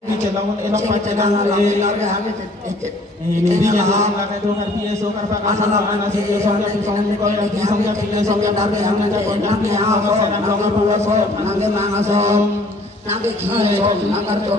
Dikenal elok pacaran ini dia yang akan dohar biasa karena anak sih soalnya pisang kau yang pisangnya pilih soalnya tapi yang ada kontak yang apa saya belum buat so nanti mangasong nanti kiri nanti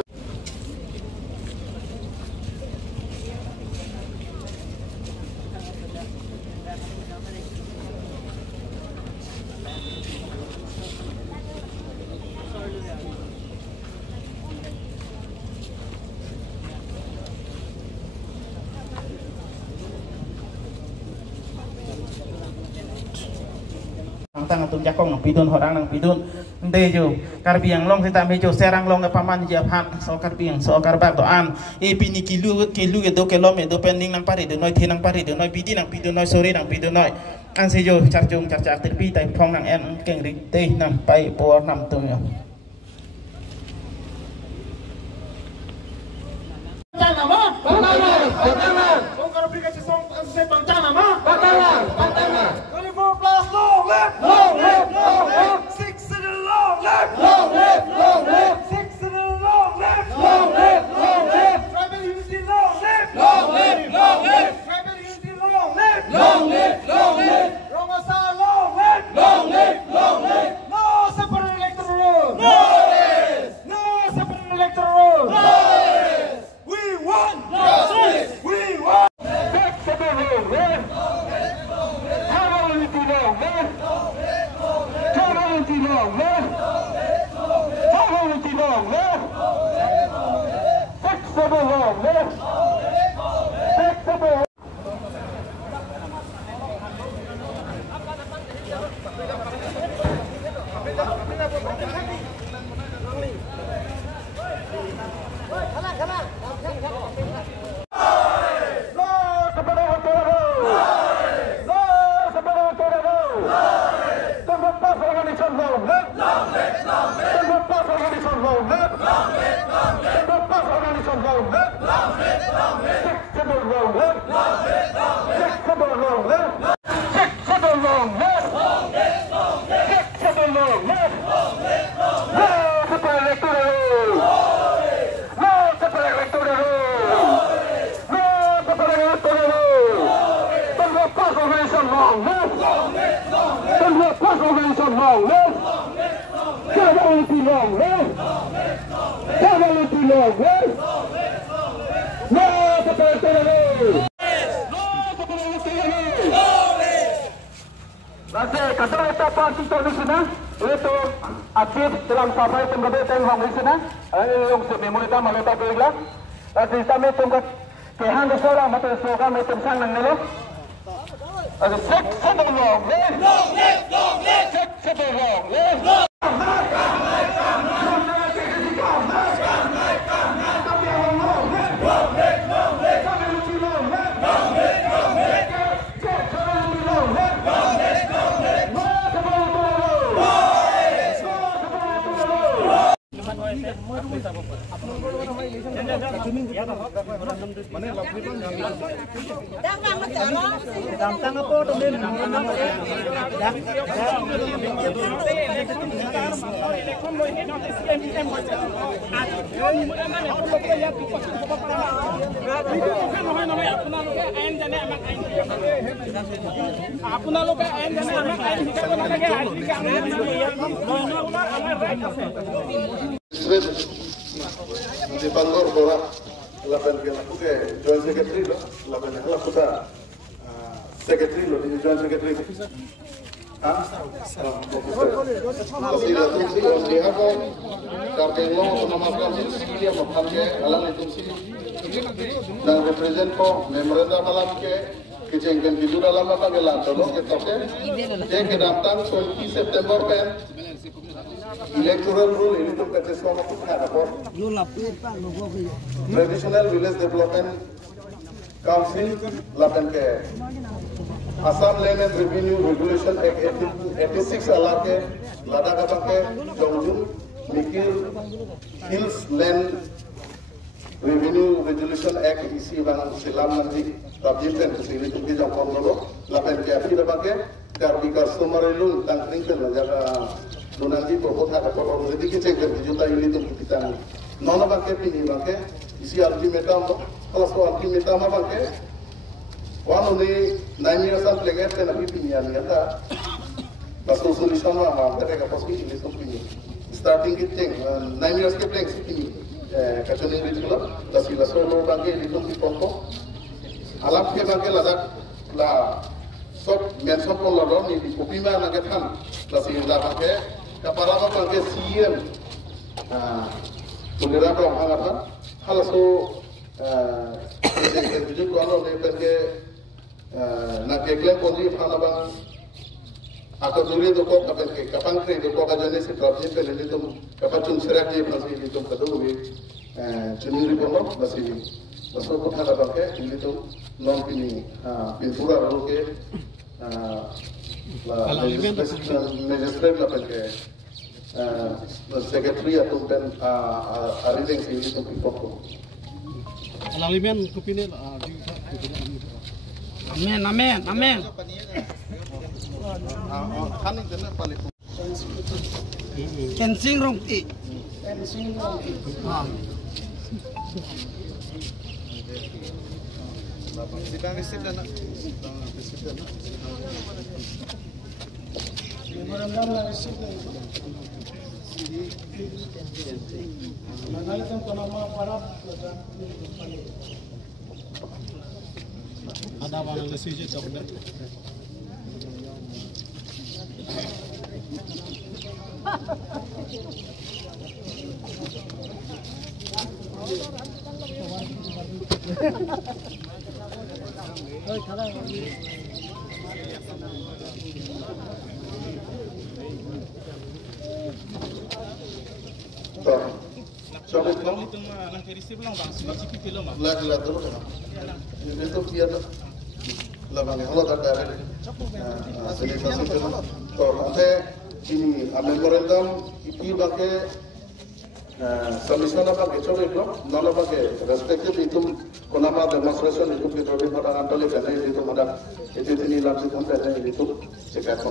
tang atung jakong nang pidun horang nang pidun ndeju karbiang long kita mejo serang long paman japat so karbiang so karbak doan pini kilu do kelome do pending nang pari do noi thi nang pari do noi bidi nang pidun noi sore nang pidun noi an sejo charjung charjak terpi tai phong nang en keng ri te nam pai po nam tum yo Pantangan. Kung karapika si song sa Pantangan, ma? Pantangan. 24 plus long left. 6 in the long left. 6 in the long left. Tribal unity long left. Tribal unity long left. Rongasa long left. No separate electoral road. No separate electoral road. We won. Justice. We won. Kata etapa kita di sana, itu aktif dalam sampai tempat tengah di sana. Yang sememulita maleta berila. Tapi kami tunggu kehan seorang mata seorang mata sang nang nelo. Ada sek sebelum, sek sebelum. Di Bangor Borak, lapan kita pakai joint secretary lo, lapan kita putar secretary lo, di joint secretary. Tidak tungsi on behalf of Kartelo sama Masjid dia menghamke alam itu dan represent ko memoranda malam ke kejengken tidur dalam apa gelar tolong kita ke yang kedatang 20 September pen electoral rule ini tuh kata semua aku ada por traditional village development council lapan ke Assam Land and Revenue Regulation Act 86 alar ke Ladakh abang ke Jongjung Mikir Hills Land Revenue Regulation Act isi bang silam nanti tapi kan kesini tuh kita jangkau dulu lapan ke api abang ke dari customer itu tangkring kan jaga nanti pokok ada pokok jadi kita cek juta ini tuh kita nona bangke pini bangke isi ultimate am kalau so ultimate am bangke one only 9 years am plege te nabi pini ani ata bas solution ma kate ka poski ini so pini starting it thing 9 years ke playing pini kachoni ritula basi la solo bangke ini to poko alam ke bangke la sok mention pon la ni di kopi ma na ke tham basi la bangke kapara ma bangke CM Tulira ko hangatan halas ko bijud ko ano ne penge na keklem konji phana bang akaduri do ko kapen ke kapang kre do ko ka jane se drop je pele tum kapachun serak je phasi tum kadu we chunuri bono basi baso ko thana bang ke ini tum non pini pintura ro ke la magistrate la penge secretary atau pen arranging sih itu pokok. Alaliman kupine amen amen amen. Kan itu na paling. Kensing rongti. Sidang receipt na. Memorandum na receipt. Nagalitan ko na mga parap. Ada bang lesije dokter. Sampai kamu Itu mah nang kerisi bilang bang, CCP film bang. lah terus. Ini tuh biar lah bang, kalau tak ada selebrasi itu, toh nanti ini memorandum itu pakai submission apa gitu itu, nono pakai respective itu kenapa demonstration itu kita pada antara karena itu mudah itu ini langsung sampai itu cekap.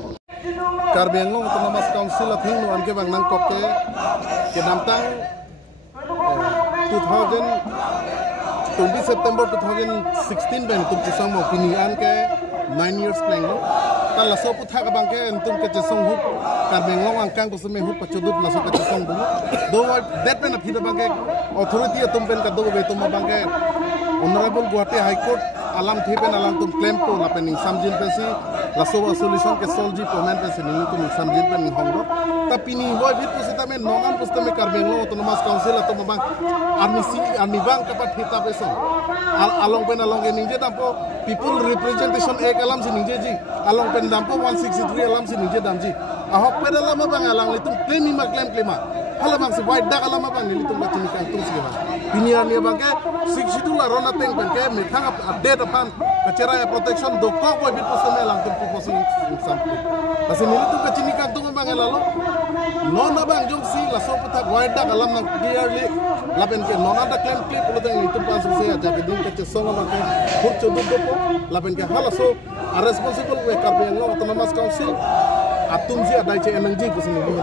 Karbenglong Autonomous Council of Hingnuan ke bang nang koke ke namtang 20 September 2016 ben tum chisang mo pinian ke 9 years plan lo tan la so putha ka bang ke tum ke chisang hu Karbenglong angkang ko sme hu pachudut la so ke chisang do that ben aphi bang ke authority tum ben ka do be tum bang ke honorable Guwahati High Court alam thipen alam tum claim to la pening samjin pesi la so solution ke solji comment pesi ni tum samjin pen ni hongro tapi ni boy bit pusita me nongan pustame Karbenglong Autonomous Council atau bang army bang kapat hita peso along pen along ke ninje dampo people representation ek alam si ninje ji along pen dampo 163 alam si ninje damji ahok pen alam bang alang litum claim hala bang si white dak alam bang litum bacini kan terus ke bang pinian ni bang ke 62 la rona teng pen ke me thang update apan kacera protection do ko boy bit pusame alang tum proposing sample kasi nilitum bacini kan tum bang lalo nona bang jong si la so putak white dak alam na clearly laben ke nona da claim clip lo teng itu pas se aja ke din ke songa bang ke hur chodu do ko laben ke hala so responsible we Karbenglong Autonomous Council atum si adai che energy kusini ni